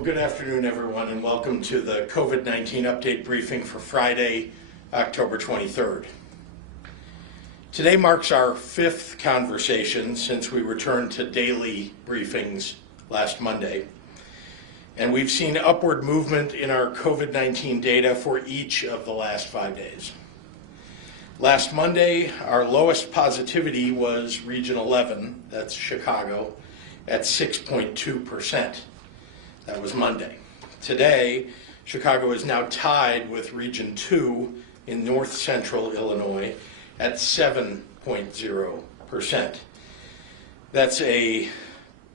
Well, good afternoon, everyone, and welcome to the COVID-19 update briefing for Friday, October 23rd. Today marks our fifth conversation since we returned to daily briefings last Monday, and we've seen upward movement in our COVID-19 data for each of the last 5 days. Last Monday, our lowest positivity was Region 11, that's Chicago, at 6.2%. That was Monday. Today, Chicago is now tied with Region 2 in north central Illinois at 7.0%. That's a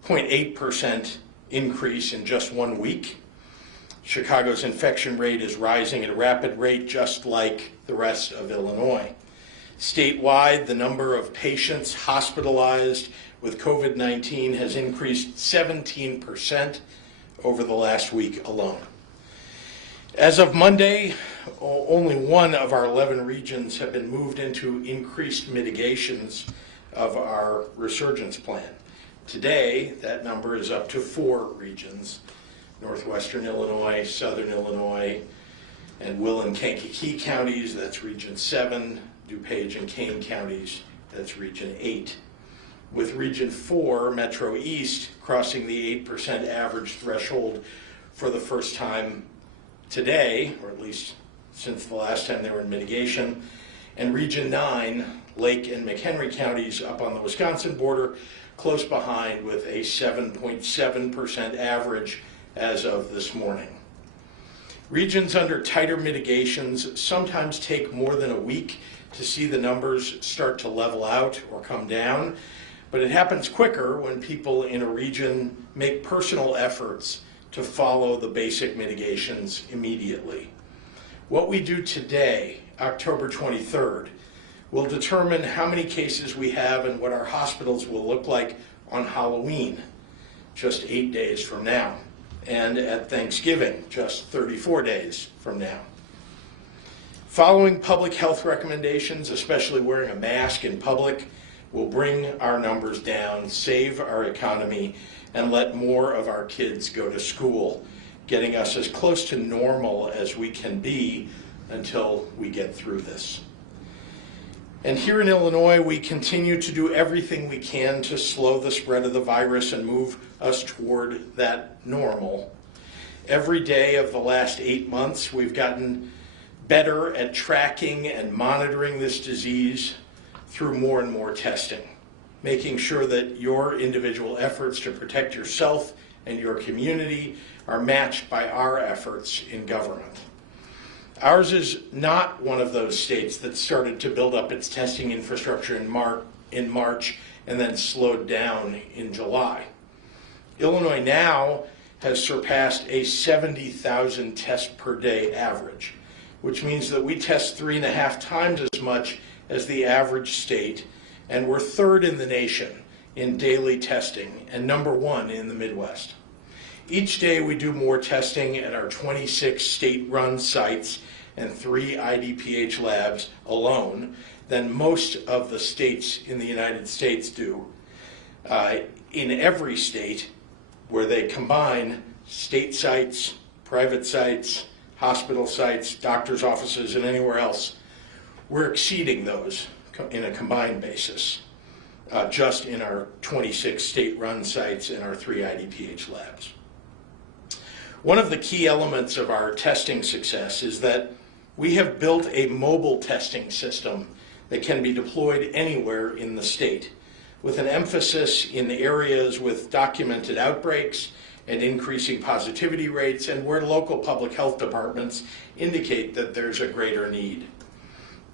0.8% increase in just 1 week. Chicago's infection rate is rising at a rapid rate, just like the rest of Illinois. Statewide, the number of patients hospitalized with COVID-19 has increased 17% over the last week alone. As of Monday, only one of our 11 regions have been moved into increased mitigations of our resurgence plan. Today, that number is up to 4 regions: northwestern Illinois, southern Illinois, and Will and Kankakee counties, that's Region 7, DuPage and Kane counties, that's Region 8. With Region 4, Metro East, crossing the 8% average threshold for the first time today, or at least since the last time they were in mitigation, and Region 9, Lake and McHenry counties up on the Wisconsin border, close behind with a 7.7% average as of this morning. Regions under tighter mitigations sometimes take more than a week to see the numbers start to level out or come down, but it happens quicker when people in a region make personal efforts to follow the basic mitigations immediately. What we do today, October 23rd, will determine how many cases we have and what our hospitals will look like on Halloween, just 8 days from now, and at Thanksgiving, just 34 days from now. Following public health recommendations, especially wearing a mask in public, will bring our numbers down, save our economy, and let more of our kids go to school, getting us as close to normal as we can be until we get through this. And here in Illinois, we continue to do everything we can to slow the spread of the virus and move us toward that normal. Every day of the last 8 months, we've gotten better at tracking and monitoring this disease through more and more testing, making sure that your individual efforts to protect yourself and your community are matched by our efforts in government. Ours is not one of those states that started to build up its testing infrastructure in March and then slowed down in July. Illinois now has surpassed a 70,000 tests per day average, which means that we test 3.5 times as much as the average state, and we're third in the nation in daily testing and number 1 in the Midwest. Each day we do more testing at our 26 state-run sites and 3 IDPH labs alone than most of the states in the United States do. In every state where they combine state sites, private sites, hospital sites, doctor's offices, and anywhere else, we're exceeding those in a combined basis, just in our 26 state-run sites and our 3 IDPH labs. One of the key elements of our testing success is that we have built a mobile testing system that can be deployed anywhere in the state, with an emphasis in areas with documented outbreaks and increasing positivity rates, and where local public health departments indicate that there's a greater need.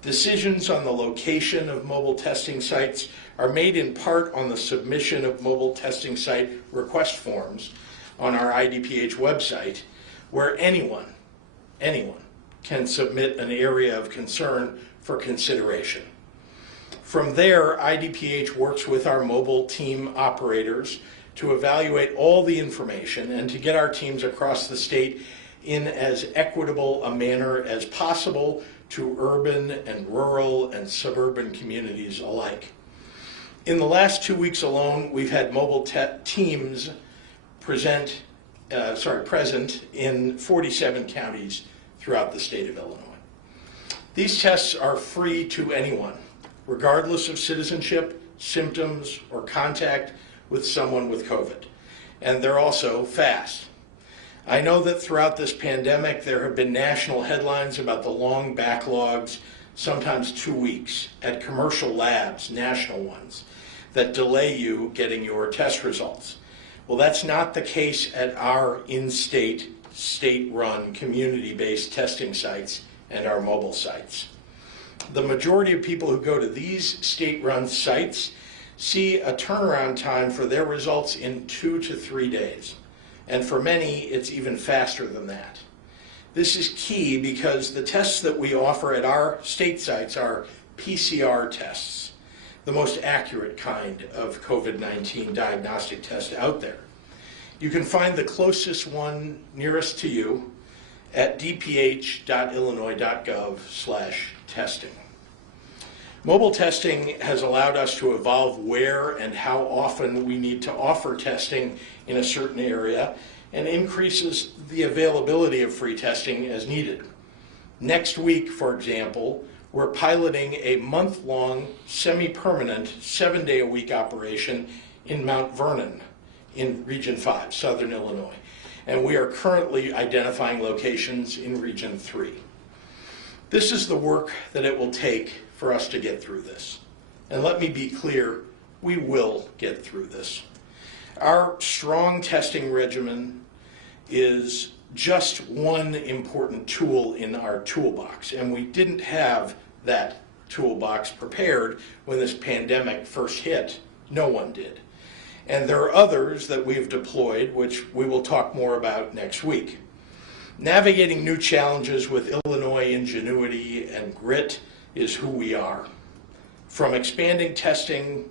Decisions on the location of mobile testing sites are made in part on the submission of mobile testing site request forms on our IDPH website, where anyone can submit an area of concern for consideration. From there, IDPH works with our mobile team operators to evaluate all the information and to get our teams across the state in as equitable a manner as possible to urban and rural and suburban communities alike. In the last 2 weeks alone, we've had mobile teams present present in 47 counties throughout the state of Illinois. These tests are free to anyone, regardless of citizenship, symptoms, or contact with someone with COVID. And they're also fast. I know that throughout this pandemic, there have been national headlines about the long backlogs, sometimes 2 weeks, at commercial labs, national ones, that delay you getting your test results. Well, that's not the case at our in-state, state-run, community-based testing sites and our mobile sites. The majority of people who go to these state-run sites see a turnaround time for their results in 2 to 3 days. And for many, it's even faster than that. This is key because the tests that we offer at our state sites are PCR tests, the most accurate kind of COVID-19 diagnostic test out there. You can find the closest one nearest to you at dph.illinois.gov/testing. Mobile testing has allowed us to evolve where and how often we need to offer testing in a certain area and increases the availability of free testing as needed. Next week, for example, we're piloting a month-long, semi-permanent, 7-day-a-week operation in Mount Vernon in Region 5, Southern Illinois. And we are currently identifying locations in Region 3. This is the work that it will take for us to get through this. And let me be clear, we will get through this. Our strong testing regimen is just one important tool in our toolbox, and we didn't have that toolbox prepared when this pandemic first hit. No one did. And there are others that we've deployed, which we will talk more about next week. Navigating new challenges with Illinois ingenuity and grit is who we are. From expanding testing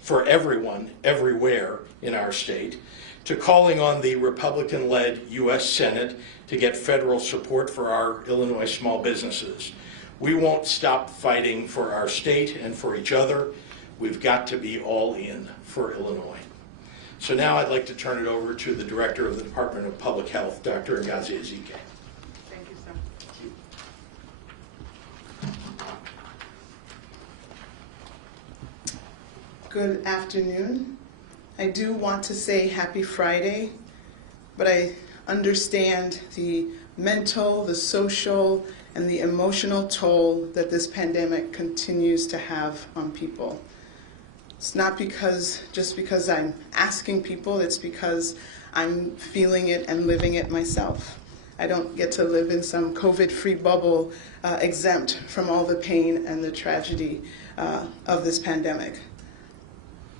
for everyone, everywhere in our state, to calling on the Republican-led U.S. Senate to get federal support for our Illinois small businesses. We won't stop fighting for our state and for each other. We've got to be all in for Illinois. So now I'd like to turn it over to the Director of the Department of Public Health, Dr. Agazi Ezike. Thank you, sir. Good afternoon. I do want to say happy Friday, but I understand the mental, the social, and the emotional toll that this pandemic continues to have on people. It's not just because I'm asking people, it's because I'm feeling it and living it myself. I don't get to live in some COVID-free bubble exempt from all the pain and the tragedy of this pandemic.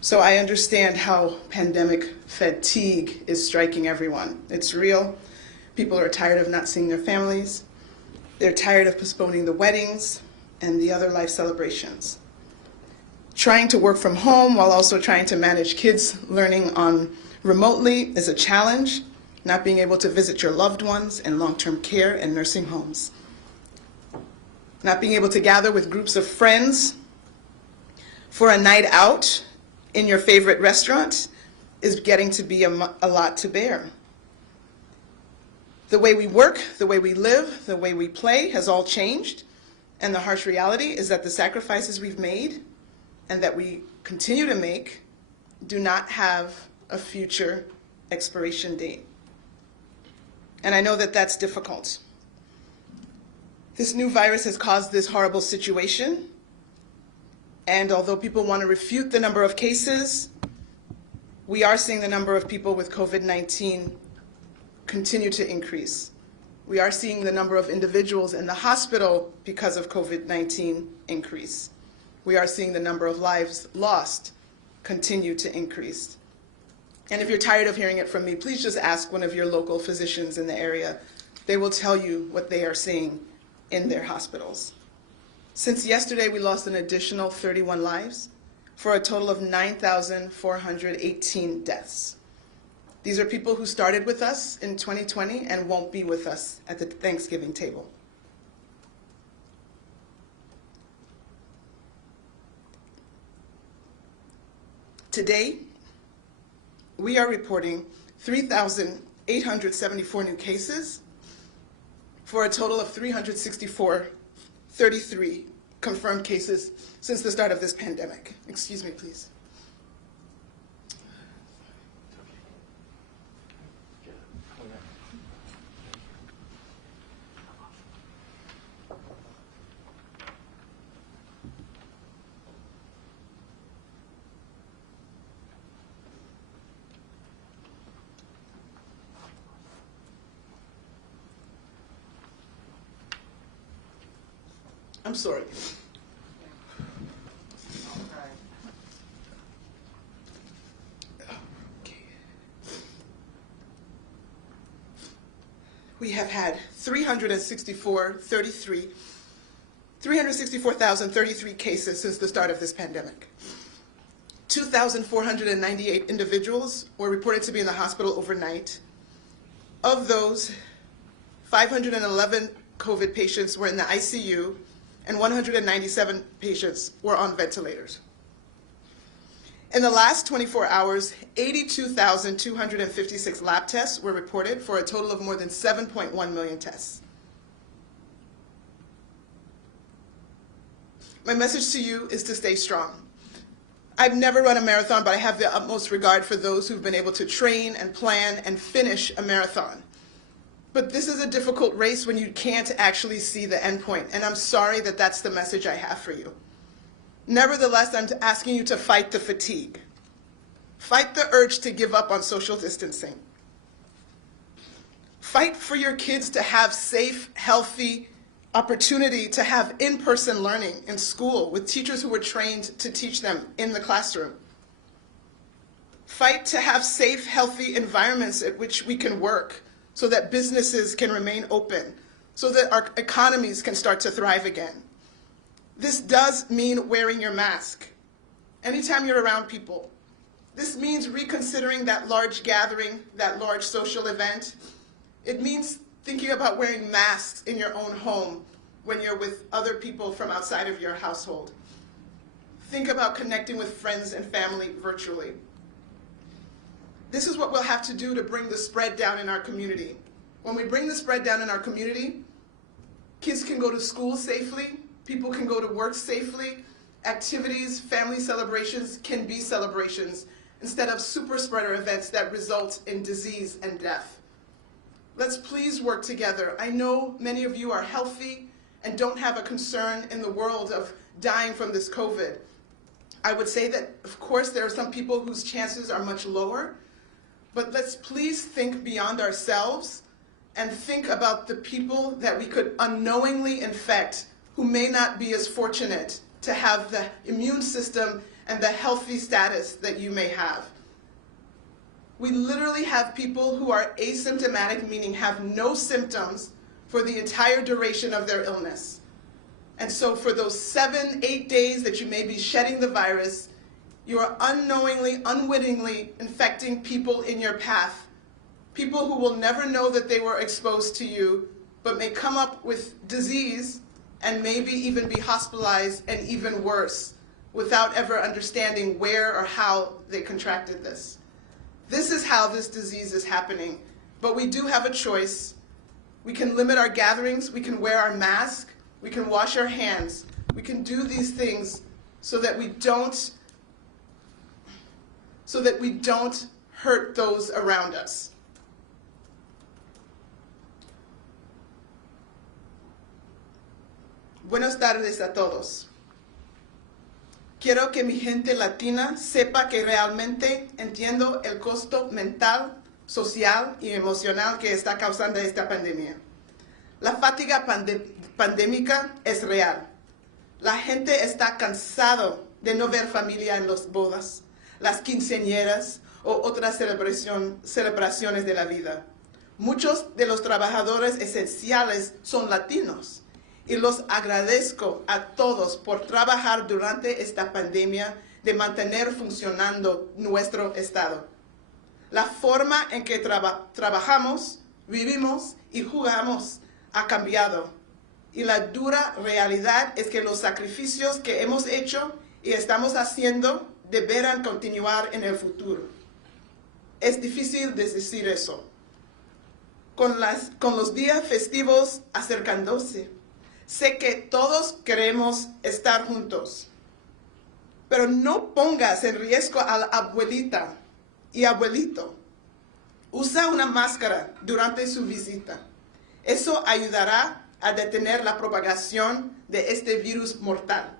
So I understand how pandemic fatigue is striking everyone. It's real. People are tired of not seeing their families. They're tired of postponing the weddings and the other life celebrations. Trying to work from home while also trying to manage kids learning on remotely is a challenge. Not being able to visit your loved ones in long-term care and nursing homes. Not being able to gather with groups of friends for a night out in your favorite restaurant is getting to be a lot to bear. The way we work, the way we live, the way we play has all changed. And the harsh reality is that the sacrifices we've made and that we continue to make do not have a future expiration date. And I know that that's difficult. This new virus has caused this horrible situation. And although people want to refute the number of cases, we are seeing the number of people with COVID-19 continue to increase. We are seeing the number of individuals in the hospital because of COVID-19 increase. We are seeing the number of lives lost continue to increase. And if you're tired of hearing it from me, please just ask one of your local physicians in the area. They will tell you what they are seeing in their hospitals. Since yesterday, we lost an additional 31 lives for a total of 9,418 deaths. These are people who started with us in 2020 and won't be with us at the Thanksgiving table. Today, we are reporting 874 new cases for a total of 364,33 confirmed cases since the start of this pandemic. Excuse me, please. I'm sorry. Okay. We have had 364,033 cases since the start of this pandemic. 2,498 individuals were reported to be in the hospital overnight. Of those, 511 COVID patients were in the ICU, and 197 patients were on ventilators. In the last 24 hours, 82,256 lab tests were reported for a total of more than 7.1 million tests. My message to you is to stay strong. I've never run a marathon, but I have the utmost regard for those who've been able to train and plan and finish a marathon. But this is a difficult race when you can't actually see the end point, and I'm sorry that that's the message I have for you. Nevertheless, I'm asking you to fight the fatigue. Fight the urge to give up on social distancing. Fight for your kids to have safe, healthy opportunity to have in-person learning in school with teachers who were trained to teach them in the classroom. Fight to have safe, healthy environments at which we can work, so that businesses can remain open, so that our economies can start to thrive again. This does mean wearing your mask anytime you're around people. This means reconsidering that large gathering, that large social event. It means thinking about wearing masks in your own home when you're with other people from outside of your household. Think about connecting with friends and family virtually. This is what we'll have to do to bring the spread down in our community. When we bring the spread down in our community, kids can go to school safely, people can go to work safely, activities, family celebrations can be celebrations instead of super spreader events that result in disease and death. Let's please work together. I know many of you are healthy and don't have a concern in the world of dying from this COVID. I would say that, of course, there are some people whose chances are much lower, but let's please think beyond ourselves and think about the people that we could unknowingly infect who may not be as fortunate to have the immune system and the healthy status that you may have. We literally have people who are asymptomatic, meaning have no symptoms for the entire duration of their illness. And so for those 7-8 days that you may be shedding the virus, you are unknowingly, unwittingly infecting people in your path, people who will never know that they were exposed to you, but may come up with disease and maybe even be hospitalized and even worse without ever understanding where or how they contracted this. This is how this disease is happening, but we do have a choice. We can limit our gatherings, we can wear our mask, we can wash our hands, we can do these things so that we don't hurt those around us. Buenas tardes a todos. Quiero que mi gente latina sepa que realmente entiendo el costo mental, social y emocional que está causando esta pandemia. La fatiga pandémica es real. La gente está cansado de no ver familia en las bodas, las quinceañeras o otras celebraciones de la vida. Muchos de los trabajadores esenciales son latinos y los agradezco a todos por trabajar durante esta pandemia de mantener funcionando nuestro estado. La forma en que trabajamos, vivimos y jugamos ha cambiado y la dura realidad es que los sacrificios que hemos hecho y estamos haciendo deberán continuar en el futuro. Es difícil decir eso, con los días festivos acercándose. Sé que todos queremos estar juntos, pero no pongas en riesgo a la abuelita y abuelito. Usa una máscara durante su visita. Eso ayudará a detener la propagación de este virus mortal.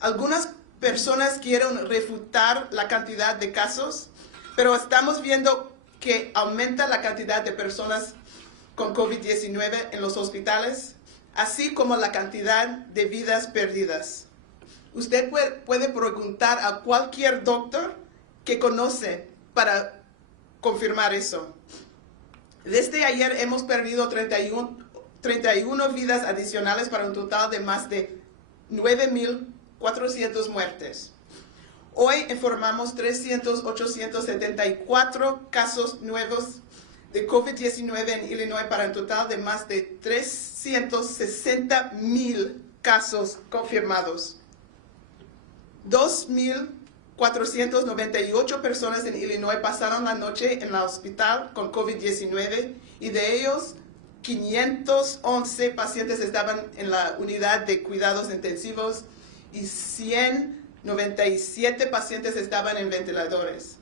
Algunas personas quieren refutar la cantidad de casos, pero estamos viendo que aumenta la cantidad de personas con COVID-19 en los hospitales, así como la cantidad de vidas perdidas. Usted puede preguntar a cualquier doctor que conoce para confirmar eso. Desde ayer hemos perdido 31 vidas adicionales para un total de más de 9,400 muertes. Hoy informamos 874 casos nuevos de COVID-19 en Illinois para un total de más de 360,000 casos confirmados. 2,498 personas en Illinois pasaron la noche en el hospital con COVID-19 y de ellos 511 pacientes estaban en la unidad de cuidados intensivos y 197 pacientes estaban en ventiladores.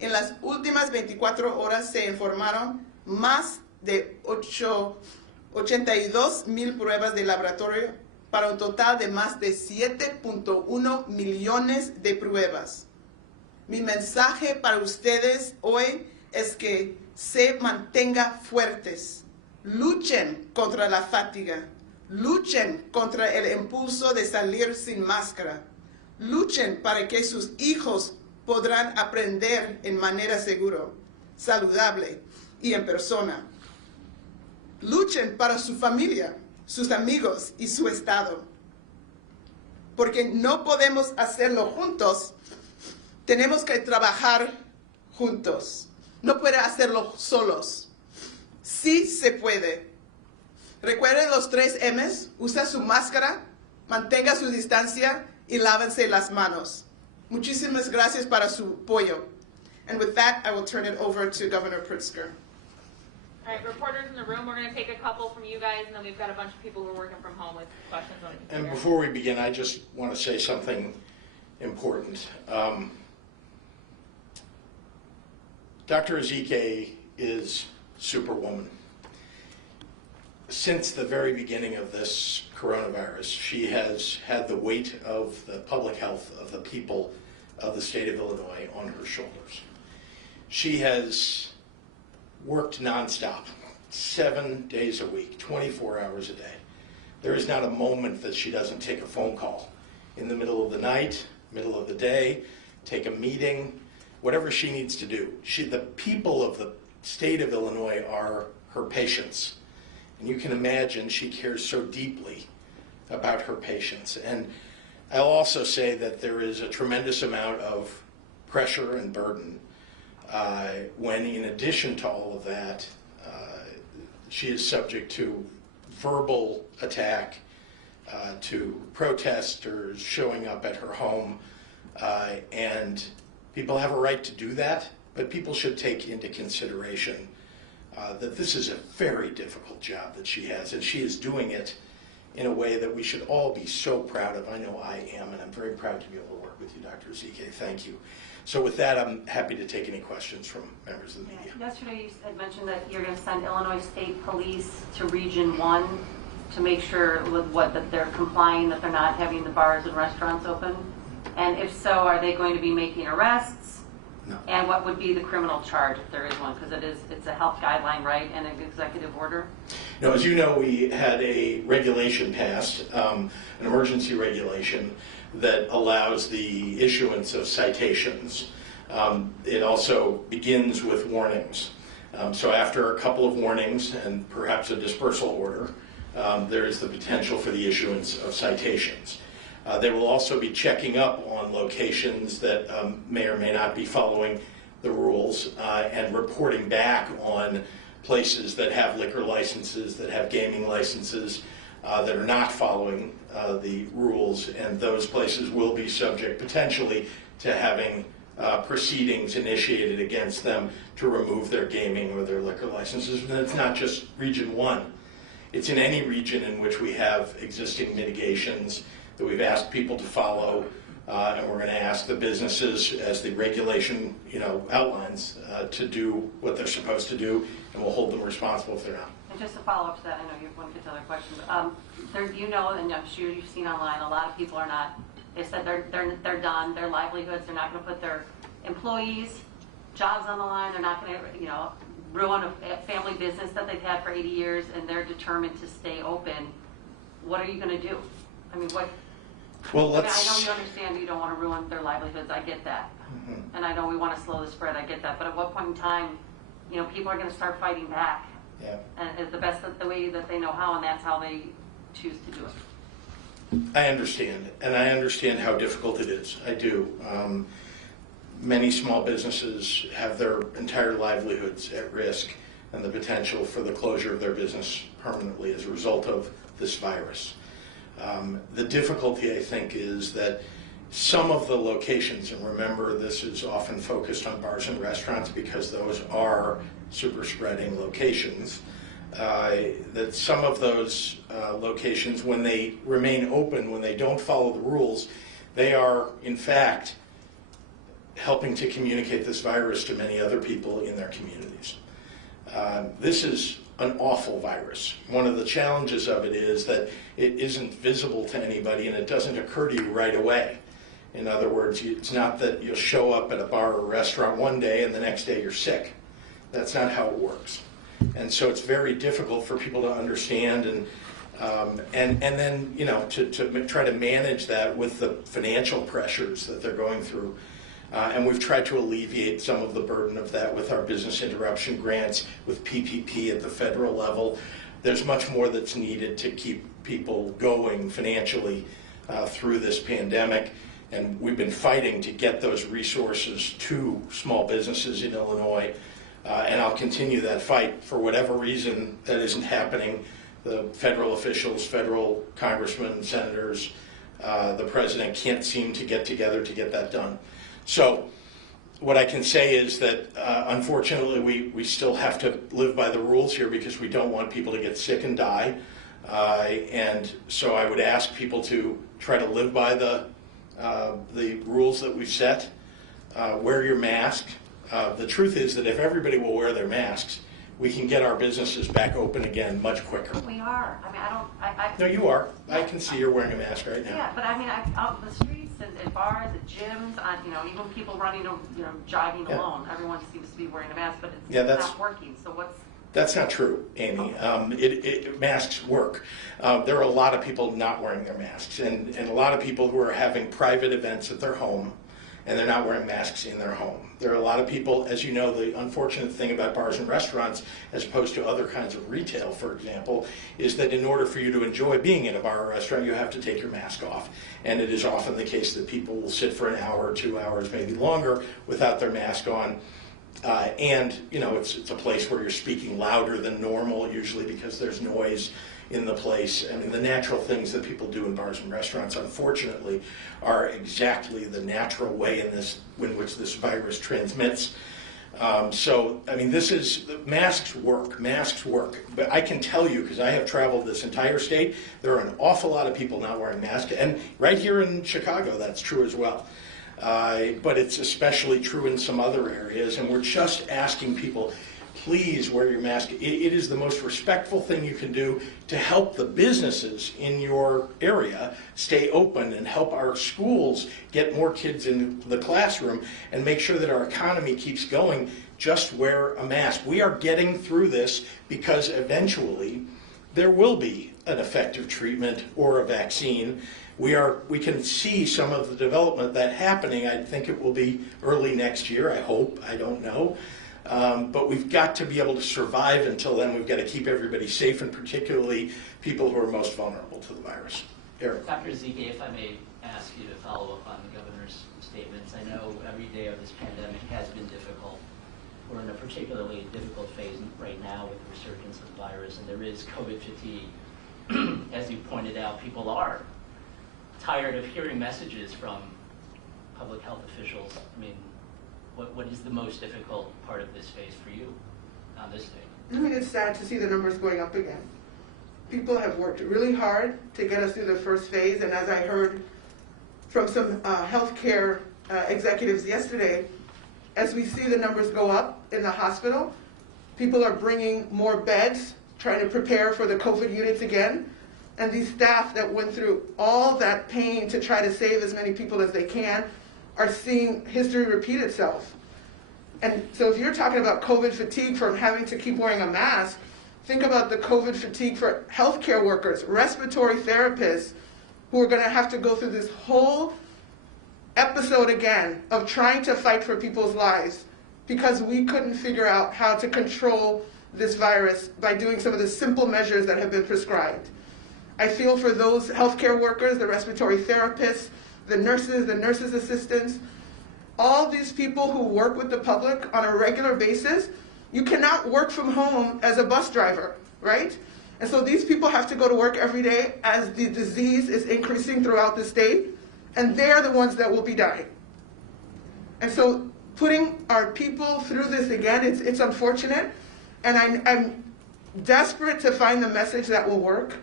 En las últimas 24 horas se informaron más de 82,000 pruebas de laboratorio para un total de más de 7.1 millones de pruebas. Mi mensaje para ustedes hoy es que se mantengan fuertes. Luchen contra la fatiga. Luchen contra el impulso de salir sin máscara. Luchen para que sus hijos podrán aprender en manera segura, saludable y en persona. Luchen para su familia, sus amigos y su estado. Porque no podemos hacerlo juntos, tenemos que trabajar juntos. No puede hacerlo solos. Sí se puede. Recuerden los 3 M's, usa su máscara, mantenga su distancia y lávense las manos. Muchísimas gracias para su apoyo. And with that, I will turn it over to Governor Pritzker. All right, reporters in the room, we're going to take a couple from you guys, and then we've got a bunch of people who are working from home with questions on the computer. And before we begin, I just want to say something important. Dr. Ezike is Superwoman. Since the very beginning of this coronavirus, she has had the weight of the public health of the people of the state of Illinois on her shoulders. She has worked nonstop, 7 days a week, 24 hours a day. There is not a moment that she doesn't take a phone call in the middle of the night, middle of the day, take a meeting, whatever she needs to do. The people of the state of Illinois are her patients. And you can imagine she cares so deeply about her patients. And I'll also say that there is a tremendous amount of pressure and burden when, in addition to all of that, she is subject to verbal attack, to protesters showing up at her home, and people have a right to do that, but people should take into consideration that this is a very difficult job that she has, and she is doing it in a way that we should all be so proud of. I know I am, and I'm very proud to be able to work with you, Dr. Ezike. Thank you. So with that, I'm happy to take any questions from members of the media. Yesterday you had mentioned that you're going to send Illinois State Police to Region 1 to make sure that they're complying, that they're not having the bars and restaurants open. And if so, are they going to be making arrests? No. And what would be the criminal charge if there is one? Because it's a health guideline, right, and an executive order? No, as you know, we had a regulation passed, an emergency regulation that allows the issuance of citations. It also begins with warnings. So after a couple of warnings and perhaps a dispersal order, there is the potential for the issuance of citations. They will also be checking up on locations that may or may not be following the rules and reporting back on places that have liquor licenses, that have gaming licenses, that are not following the rules, and those places will be subject potentially to having proceedings initiated against them to remove their gaming or their liquor licenses. And it's not just Region 1. It's in any region in which we have existing mitigations that we've asked people to follow, and we're going to ask the businesses, as the regulation outlines, to do what they're supposed to do, and we'll hold them responsible if they're not. And just to follow up to that, I know you want to get to other questions. And I'm sure you've seen online, a lot of people are not. They said they're done. Their livelihoods. They're not going to put their employees' jobs on the line. They're not going to, ruin a family business that they've had for 80 years, and they're determined to stay open. What are you going to do? I mean, what? Well, I know you understand you don't want to ruin their livelihoods. I get that. Mm-hmm. And I know we want to slow the spread. I get that. But at what point in time, people are going to start fighting back? Yeah. And it's the way that they know how, and that's how they choose to do it. I understand, and I understand how difficult it is. I do. Many small businesses have their entire livelihoods at risk and the potential for the closure of their business permanently as a result of this virus. The difficulty, I think, is that some of the locations, and remember this is often focused on bars and restaurants because those are super spreading locations, that some of those locations, when they remain open, when they don't follow the rules, they are in fact helping to communicate this virus to many other people in their communities. This is an awful virus. One of the challenges of it is that it isn't visible to anybody and it doesn't occur to you right away. In other words, it's not that you'll show up at a bar or restaurant one day and the next day you're sick. That's not how it works. And so it's very difficult for people to understand and then to try to manage that with the financial pressures that they're going through. And we've tried to alleviate some of the burden of that with our business interruption grants, with PPP at the federal level. There's much more that's needed to keep people going financially through this pandemic. And we've been fighting to get those resources to small businesses in Illinois. And I'll continue that fight. For whatever reason that isn't happening, the federal officials, federal congressmen, senators, the president can't seem to get together to get that done. So what I can say is that unfortunately we still have to live by the rules here because we don't want people to get sick and die. And so I would ask people to try to live by the rules that we've set. Wear your mask. The truth is that if everybody will wear their masks, we can get our businesses back open again much quicker. We are. I mean, No, you are. I can see you're wearing a mask right now. Yeah, but I mean, out in the streets, at bars, at gyms, even people running, jogging alone, everyone seems to be wearing a mask, but it's not working. So what's? That's not true, Amy. Masks work. There are a lot of people not wearing their masks, and a lot of people who are having private events at their home, and they're not wearing masks in their home. There are a lot of people, as you know, the unfortunate thing about bars and restaurants, as opposed to other kinds of retail, for example, is that in order for you to enjoy being in a bar or restaurant, you have to take your mask off. And it is often the case that people will sit for an hour, 2 hours, maybe longer, without their mask on. It's a place where you're speaking louder than normal, usually because there's noise in the place. I mean, the natural things that people do in bars and restaurants, unfortunately, are exactly the natural way in which this virus transmits. Masks work. Masks work. But I can tell you, because I have traveled this entire state, there are an awful lot of people not wearing masks. And right here in Chicago, that's true as well. But it's especially true in some other areas. And we're just asking people, please wear your mask. It is the most respectful thing you can do to help the businesses in your area stay open and help our schools get more kids in the classroom and make sure that our economy keeps going. Just wear a mask. We are getting through this because eventually there will be an effective treatment or a vaccine. We can see some of the development that happening. I think it will be early next year. I hope. I don't know. But we've got to be able to survive until then. We've got to keep everybody safe, and particularly people who are most vulnerable to the virus. Eric. Dr. Zike, if I may ask you to follow up on the governor's statements. I know every day of this pandemic has been difficult. We're in a particularly difficult phase right now with the resurgence of the virus, and there is COVID fatigue. As you pointed out, people are tired of hearing messages from public health officials. I mean, What is the most difficult part of this phase for you on this day? I mean, it's sad to see the numbers going up again. People have worked really hard to get us through the first phase, and as I heard from some healthcare executives yesterday, as we see the numbers go up in the hospital, people are bringing more beds, trying to prepare for the COVID units again, and these staff that went through all that pain to try to save as many people as they can are seeing history repeat itself. And so if you're talking about COVID fatigue from having to keep wearing a mask, think about the COVID fatigue for healthcare workers, respiratory therapists, who are going to have to go through this whole episode again of trying to fight for people's lives because we couldn't figure out how to control this virus by doing some of the simple measures that have been prescribed. I feel for those healthcare workers, the respiratory therapists, the nurses' assistants, all these people who work with the public on a regular basis. You cannot work from home as a bus driver, right? And so these people have to go to work every day as the disease is increasing throughout the state, and they're the ones that will be dying. And so putting our people through this again, it's unfortunate, and I'm desperate to find the message that will work.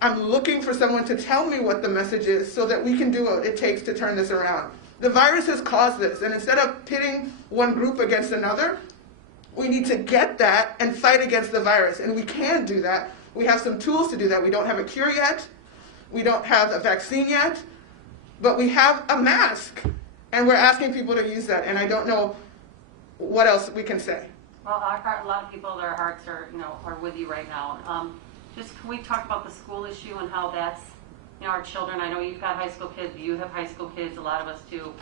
I'm looking for someone to tell me what the message is so that we can do what it takes to turn this around. The virus has caused this, and instead of pitting one group against another, we need to get that and fight against the virus, and we can do that. We have some tools to do that. We don't have a cure yet. We don't have a vaccine yet, but we have a mask, and we're asking people to use that, and I don't know what else we can say. Well, a lot of people, their hearts are with you right now. Just can we talk about the school issue and how that's, our children, I know you've got high school kids, you have high school kids, a lot of us do.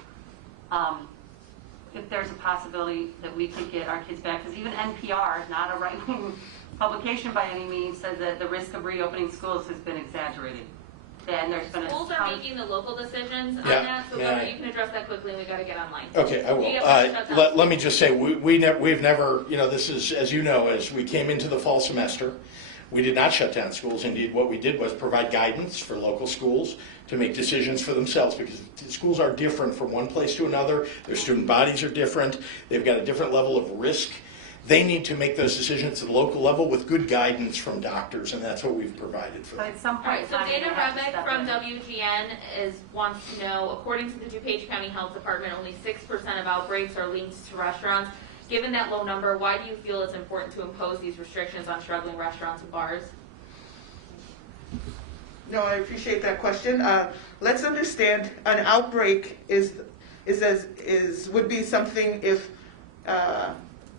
If there's a possibility that we could get our kids back, because even NPR, not a right-wing publication by any means, says that the risk of reopening schools has been exaggerated. And there's been Schools are making the local decisions on Yeah. that, so Governor, you can address that quickly, and we got to get online. Okay, I Do you have to shut will. down? Let me just say, we've never, this is, as you know, as we came into the fall semester, we did not shut down schools. Indeed, what we did was provide guidance for local schools to make decisions for themselves, because schools are different from one place to another. Their student bodies are different. They've got a different level of risk. They need to make those decisions at the local level with good guidance from doctors, and that's what we've provided for them. At some All point, right, so Dana Rebeck from WGN wants to know, according to the DuPage County Health Department, only 6% of outbreaks are linked to restaurants. Given that low number, why do you feel it's important to impose these restrictions on struggling restaurants and bars? No, I appreciate that question. Let's understand an outbreak would be something if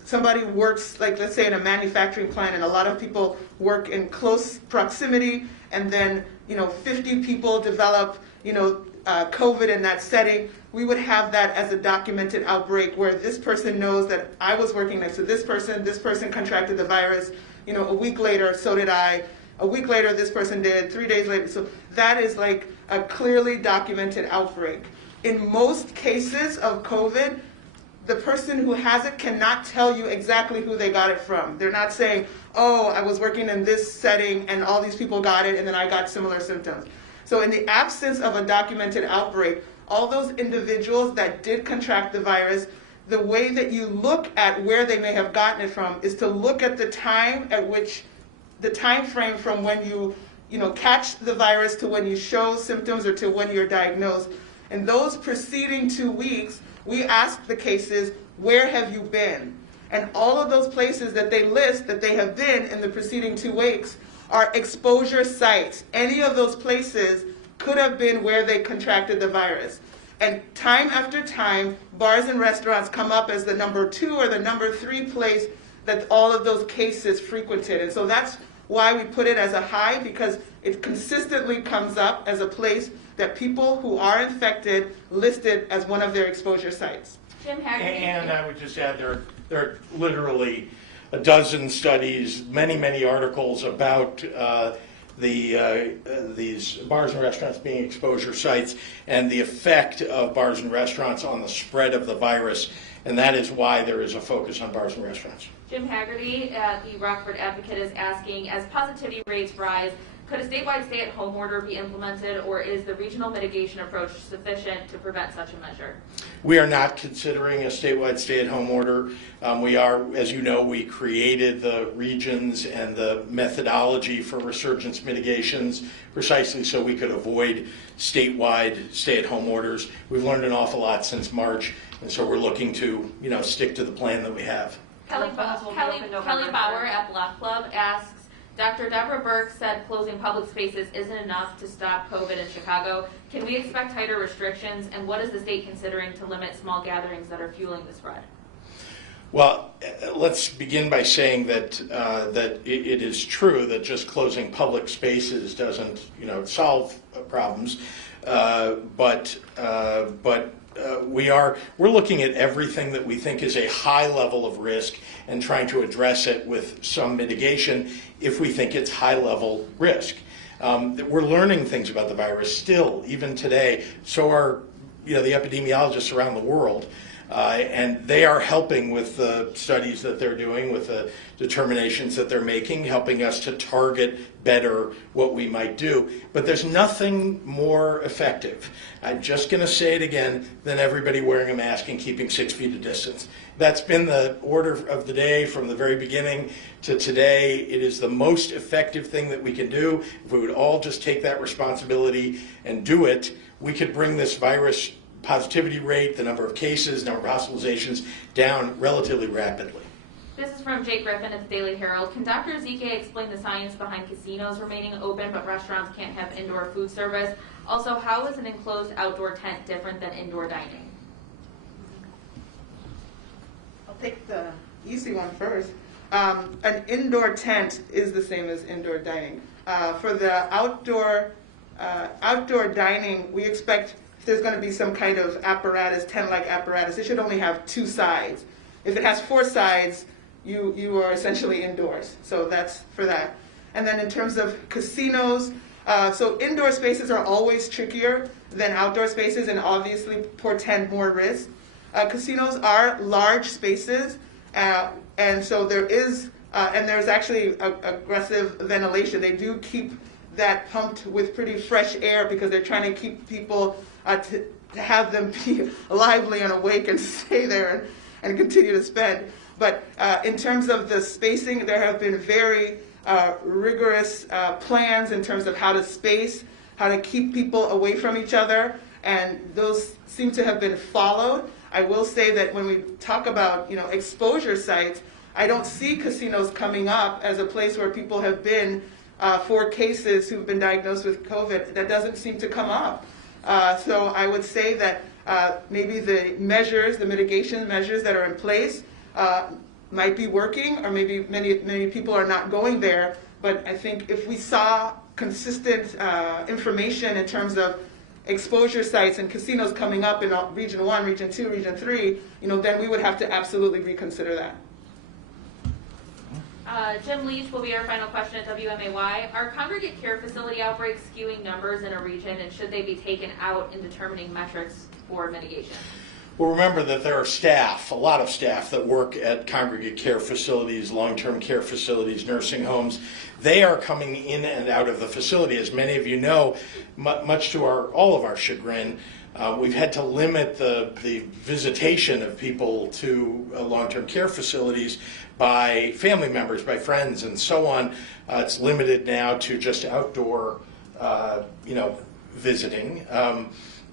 somebody works, like let's say in a manufacturing plant, and a lot of people work in close proximity, and then 50 people develop COVID in that setting. We would have that as a documented outbreak where this person knows that I was working next to this person contracted the virus, a week later, so did I. A week later, this person did, 3 days later. So that is like a clearly documented outbreak. In most cases of COVID, the person who has it cannot tell you exactly who they got it from. They're not saying, oh, I was working in this setting and all these people got it and then I got similar symptoms. So in the absence of a documented outbreak, all those individuals that did contract the virus, the way that you look at where they may have gotten it from is to look at the time at which, the time frame from when you catch the virus to when you show symptoms or to when you're diagnosed. In those preceding 2 weeks, we ask the cases, where have you been? And all of those places that they list that they have been in the preceding 2 weeks are exposure sites. Any of those places could have been where they contracted the virus. And time after time, bars and restaurants come up as the number 2 or the number 3 place that all of those cases frequented. And so that's why we put it as a high, because it consistently comes up as a place that people who are infected listed as one of their exposure sites. Jim Haggerty. And I would just add, there are literally a dozen studies, many articles about these bars and restaurants being exposure sites and the effect of bars and restaurants on the spread of the virus, and that is why there is a focus on bars and restaurants. Jim Haggerty at the Rockford Advocate is asking, as positivity rates rise, Could a statewide stay-at-home order be implemented, or is the regional mitigation approach sufficient to prevent such a measure? We are not considering a statewide stay-at-home order. We are, as you know, we created the regions and the methodology for resurgence mitigations precisely so we could avoid statewide stay-at-home orders. We've learned an awful lot since March, and so we're looking to, stick to the plan that we have. Kelly Phones will be open November Bauer 3rd. at Block Club asks, Dr. Deborah Burke said closing public spaces isn't enough to stop COVID in Chicago. Can we expect tighter restrictions, and what is the state considering to limit small gatherings that are fueling the spread? Well, let's begin by saying that it is true that just closing public spaces doesn't, solve problems, but we're looking at everything that we think is a high level of risk and trying to address it with some mitigation if we think it's high level risk. We're learning things about the virus still, even today. So are the epidemiologists around the world. And they are helping with the studies that they're doing, with the determinations that they're making, helping us to target better what we might do. But there's nothing more effective, I'm just going to say it again, than everybody wearing a mask and keeping 6 feet of distance. That's been the order of the day from the very beginning to today. It is the most effective thing that we can do. If we would all just take that responsibility and do it, we could bring this virus positivity rate, the number of cases, number of hospitalizations down relatively rapidly. This is from Jake Griffin at the Daily Herald. Can Dr. Ezike explain the science behind casinos remaining open but restaurants can't have indoor food service? Also, how is an enclosed outdoor tent different than indoor dining? I'll take the easy one first. An indoor tent is the same as indoor dining. For the outdoor dining, we expect there's going to be some kind of apparatus, tent-like apparatus. It should only have 2 sides. If it has 4 sides, you are essentially indoors. So that's for that. And then in terms of casinos, so indoor spaces are always trickier than outdoor spaces and obviously portend more risk. Casinos are large spaces, and so there's actually aggressive ventilation. They do keep that pumped with pretty fresh air because they're trying to keep people to have them be lively and awake and stay there and continue to spend. But in terms of the spacing, there have been very rigorous plans in terms of how to space, how to keep people away from each other, and those seem to have been followed. I will say that when we talk about exposure sites, I don't see casinos coming up as a place where people have been for cases who've been diagnosed with COVID. That doesn't seem to come up. So I would say that maybe the mitigation measures that are in place might be working, or maybe many people are not going there. But I think if we saw consistent information in terms of exposure sites and casinos coming up in Region 1, Region 2, Region 3, then we would have to absolutely reconsider that. Jim Leach will be our final question at WMAY. Are congregate care facility outbreaks skewing numbers in a region, and should they be taken out in determining metrics for mitigation? Well, remember that there are a lot of staff that work at congregate care facilities, long-term care facilities, nursing homes. They are coming in and out of the facility. As many of you know, much to all of our chagrin, we've had to limit the visitation of people to long-term care facilities by family members, by friends, and so on. It's limited now to just outdoor, visiting.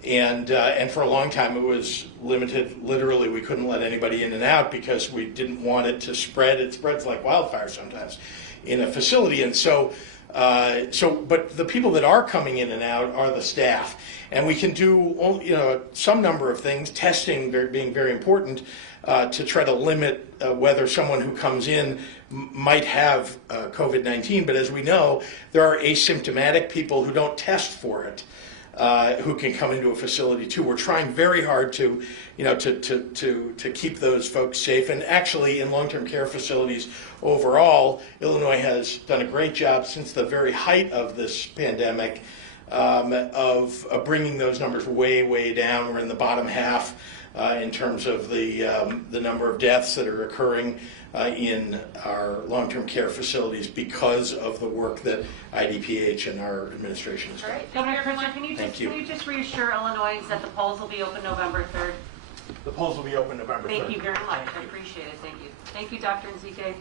And for a long time it was limited. Literally, we couldn't let anybody in and out because we didn't want it to spread. It spreads like wildfire sometimes in a facility. And but the people that are coming in and out are the staff. And we can do some number of things, testing being very important, to try to limit whether someone who comes in might have COVID-19. But as we know, there are asymptomatic people who don't test for it, who can come into a facility too. We're trying very hard to keep those folks safe. And actually, in long-term care facilities overall, Illinois has done a great job since the very height of this pandemic of bringing those numbers way, way down. We're in the bottom half in terms of the number of deaths that are occurring in our long-term care facilities because of the work that IDPH and our administration is All doing. right, thank you, Governor everyone. Pritchard, Thank you. can you just reassure Illinois that the polls will be open November 3rd? The polls will be open November 3rd. Thank you very much. I appreciate it. Thank you. Thank you, Dr. Nzike.